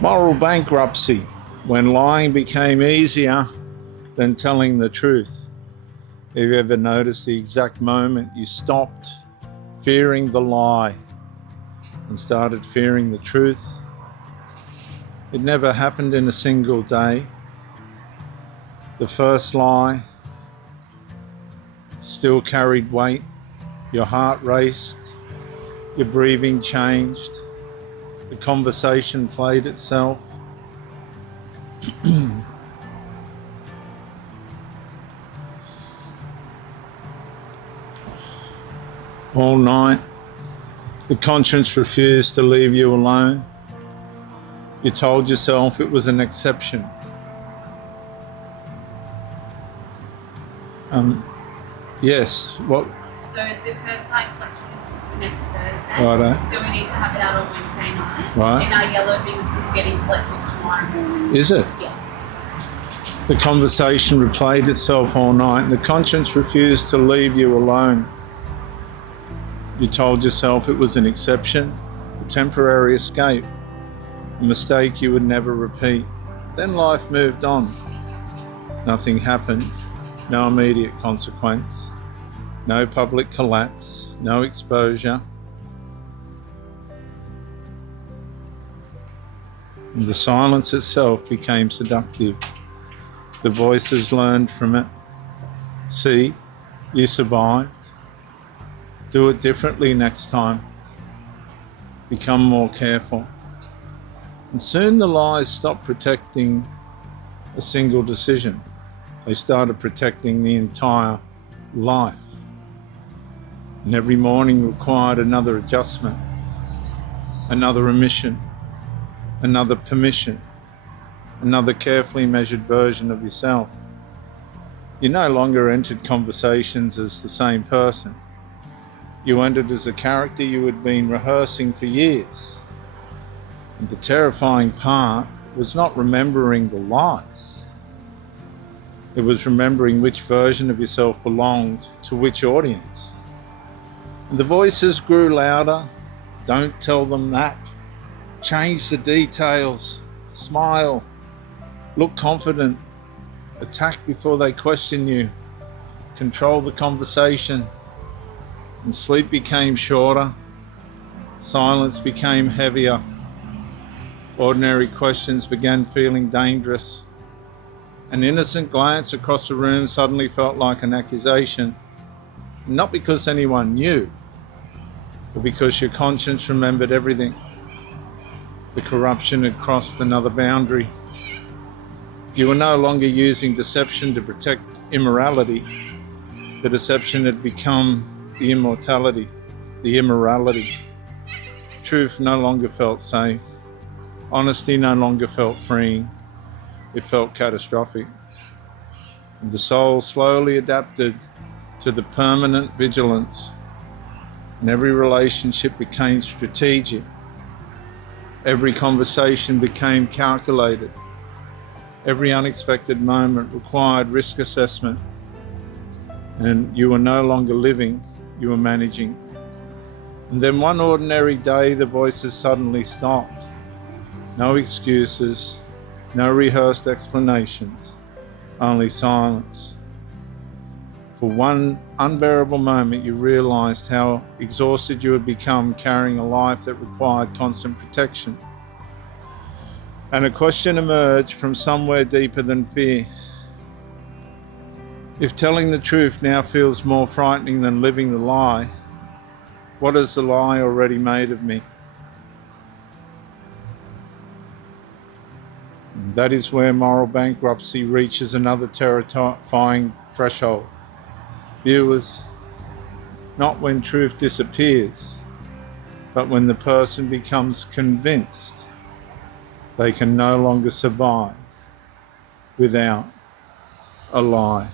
Moral bankruptcy, when lying became easier than telling the truth. Have you ever noticed the exact moment you stopped fearing the lie and started fearing the truth? It never happened in a single day. The first lie still carried weight. Your heart raced. Your breathing changed. The conversation played itself. All night, the conscience refused to leave you alone. You told yourself it was an exception. Yes, what? So the curbside collection is for next Thursday. Righto. So we need to have it out on Wednesday night. Right. And our yellow bin is getting collected tomorrow morning. Is it? Yeah. The conversation replayed itself all night, and the conscience refused to leave you alone. You told yourself it was an exception, a temporary escape, a mistake you would never repeat. Then life moved on. Nothing happened, no immediate consequence, no public collapse, no exposure. And the silence itself became seductive. The voices learned from it. See, you survived. Do it differently next time. Become more careful. And soon the lies stopped protecting a single decision. They started protecting the entire life. And every morning required another adjustment, another omission, another permission, another carefully measured version of yourself. You no longer entered conversations as the same person. You entered as a character you had been rehearsing for years. And the terrifying part was not remembering the lies. It was remembering which version of yourself belonged to which audience. And the voices grew louder. Don't tell them that. Change the details. Smile. Look confident. Attack before they question you. Control the conversation. And sleep became shorter. Silence became heavier. Ordinary questions began feeling dangerous. An innocent glance across the room suddenly felt like an accusation. Not because anyone knew, but because your conscience remembered everything. The corruption had crossed another boundary. You were no longer using deception to protect immorality. The deception had become the immortality, the immorality. Truth no longer felt safe. Honesty no longer felt freeing. It felt catastrophic. And the soul slowly adapted to the permanent vigilance, and every relationship became strategic. Every conversation became calculated. Every unexpected moment required risk assessment. And you were no longer living, you were managing. And then one ordinary day, the voices suddenly stopped. No excuses, no rehearsed explanations, only silence. For one unbearable moment, you realized how exhausted you had become carrying a life that required constant protection. And a question emerged from somewhere deeper than fear. If telling the truth now feels more frightening than living the lie, what has the lie already made of me? That is where moral bankruptcy reaches another terrifying threshold. Viewers, not when truth disappears, but when the person becomes convinced they can no longer survive without a lie.